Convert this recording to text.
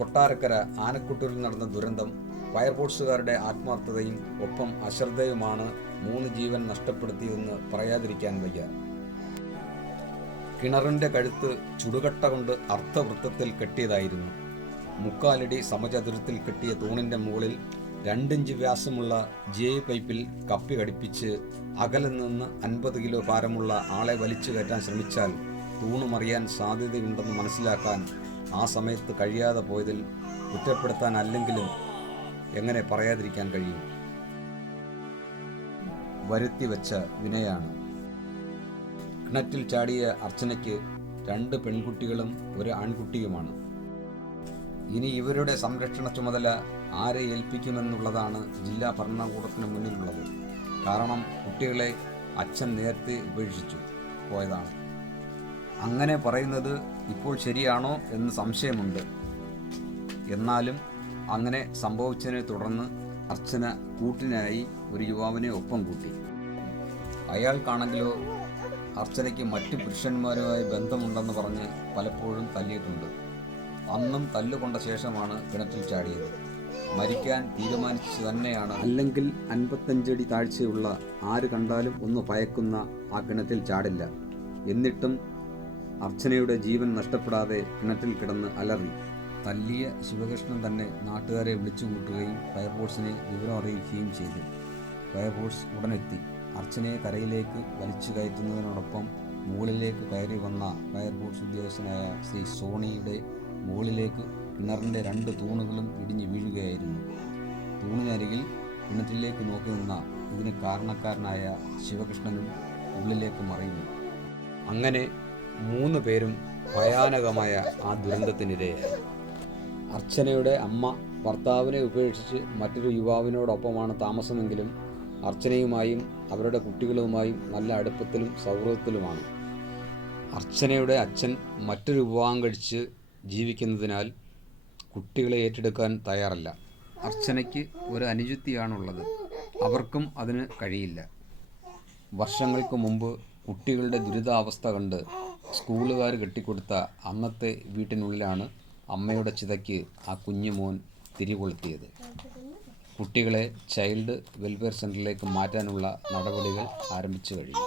കൊട്ടാരക്കര ആനക്കുട്ടൂരിൽ നടന്ന ദുരന്തം ഫയർഫോഴ്സുകാരുടെ ആത്മാർത്ഥതയും ഒപ്പം അശ്രദ്ധയുമാണ് 3 ജീവൻ നഷ്ടപ്പെടുത്തിയതെന്ന് പറയാതിരിക്കാൻ വയ്യ. കിണറിൻ്റെ കഴുത്ത് ചുടുകട്ട കൊണ്ട് അർദ്ധവൃത്തത്തിൽ കെട്ടിയതായിരുന്നു. 3/4 അടി സമചതുരത്തിൽ കെട്ടിയ തൂണിൻ്റെ മുകളിൽ 2 ഇഞ്ച് വ്യാസമുള്ള ജെ പൈപ്പിൽ കപ്പി ഘടിപ്പിച്ച് അകലെ നിന്ന് 50 കിലോ ഭാരമുള്ള ആളെ വലിച്ചു കയറ്റാൻ ശ്രമിച്ചാൽ തൂണ് മറിയാൻ സാധ്യതയുണ്ടെന്ന് മനസ്സിലാക്കാൻ ആ സമയത്ത് കഴിയാതെ പോയതിൽ കുറ്റപ്പെടുത്താനല്ലെങ്കിലും എങ്ങനെ പറയാതിരിക്കാൻ കഴിയും? വരുത്തിവെച്ച വിനയാണ്. കിണറ്റിൽ ചാടിയ അർച്ചനയ്ക്ക് 2 പെൺകുട്ടികളും 1 ആൺകുട്ടിയുമാണ്. ഇനി ഇവരുടെ സംരക്ഷണ ചുമതല ആരെ ഏൽപ്പിക്കുമെന്നുള്ളതാണ് ജില്ലാ ഭരണകൂടത്തിന് മുന്നിലുള്ളത്. കാരണം കുട്ടികളെ അച്ഛൻ നേരത്തെ ഉപേക്ഷിച്ചു പോയതാണ്. അങ്ങനെ പറയുന്നത് ഇപ്പോൾ ശരിയാണോ എന്ന് സംശയമുണ്ട്. എന്നാലും അങ്ങനെ സംഭവിച്ചതിനെ തുടർന്ന് അർച്ചന കൂട്ടിനായി ഒരു യുവാവിനെ ഒപ്പം കൂട്ടി. അയാൾക്കാണെങ്കിലോ അർച്ചനയ്ക്ക് മറ്റ് പുരുഷന്മാരുമായി ബന്ധമുണ്ടെന്ന് പറഞ്ഞ് പലപ്പോഴും തല്ലിയിട്ടുണ്ട്. അന്നും തല്ലുകൊണ്ട ശേഷമാണ് കിണറ്റിൽ ചാടിയത്. മരിക്കാൻ തീരുമാനിച്ചു തന്നെയാണ്. അല്ലെങ്കിൽ 55 അടി താഴ്ചയുള്ള ആര് കണ്ടാലും ഒന്ന് ഭയക്കുന്ന ആ കിണറ്റിൽ ചാടില്ല. എന്നിട്ടും അർച്ചനയുടെ ജീവൻ നഷ്ടപ്പെടാതെ കിണറ്റിൽ കിടന്ന് അലറി. തല്ലിയ ശിവകൃഷ്ണൻ തന്നെ നാട്ടുകാരെ വിളിച്ചു കൂട്ടുകയും ഫയർഫോഴ്സിനെ വിവരം അറിയിക്കുകയും ചെയ്തു. ഫയർഫോഴ്സ് ഉടനെത്തി അർച്ചനയെ കരയിലേക്ക് വലിച്ചു കയറ്റുന്നതിനോടൊപ്പം മുകളിലേക്ക് കയറി വന്ന ഫയർഫോഴ്സ് ഉദ്യോഗസ്ഥനായ ശ്രീ സോണിയുടെ മുകളിലേക്ക് കിണറിൻ്റെ 2 തൂണുകളും ഇടിഞ്ഞു വീഴുകയായിരുന്നു. തൂണിനരികിൽ കിണറ്റിലേക്ക് നോക്കി നിന്ന ഇതിന് കാരണക്കാരനായ ശിവകൃഷ്ണനും ഉള്ളിലേക്ക് മറിയുന്നു. അങ്ങനെ 3 പേരും ഭയാനകമായ ആ ദുരന്തത്തിനിരയായി. അർച്ചനയുടെ അമ്മ ഭർത്താവിനെ ഉപേക്ഷിച്ച് മറ്റൊരു യുവാവിനോടൊപ്പമാണ് താമസമെങ്കിലും അർച്ചനയുമായും അവരുടെ കുട്ടികളുമായും നല്ല അടുപ്പത്തിലും സൗഹൃദത്തിലുമാണ്. അർച്ചനയുടെ അച്ഛൻ മറ്റൊരു വിവാഹം കഴിച്ച് ജീവിക്കുന്നതിനാൽ കുട്ടികളെ ഏറ്റെടുക്കാൻ തയ്യാറല്ല. അർച്ചനയ്ക്ക് ഒരു അനുജത്തിയാണുള്ളത്. അവർക്കും അതിന് കഴിയില്ല. വർഷങ്ങൾക്ക് മുമ്പ് കുട്ടികളുടെ ദുരിതാവസ്ഥ കണ്ട് സ്കൂളുകാർ കെട്ടിക്കൊടുത്ത അന്നത്തെ വീട്ടിനുള്ളിലാണ് അമ്മയുടെ ചിതയ്ക്ക് ആ കുഞ്ഞുമോൻ തിരികൊളുത്തിയത്. കുട്ടികളെ ചൈൽഡ് വെൽഫെയർ സെൻ്ററിലേക്ക് മാറ്റാനുള്ള നടപടികൾ ആരംഭിച്ചു കഴിഞ്ഞു.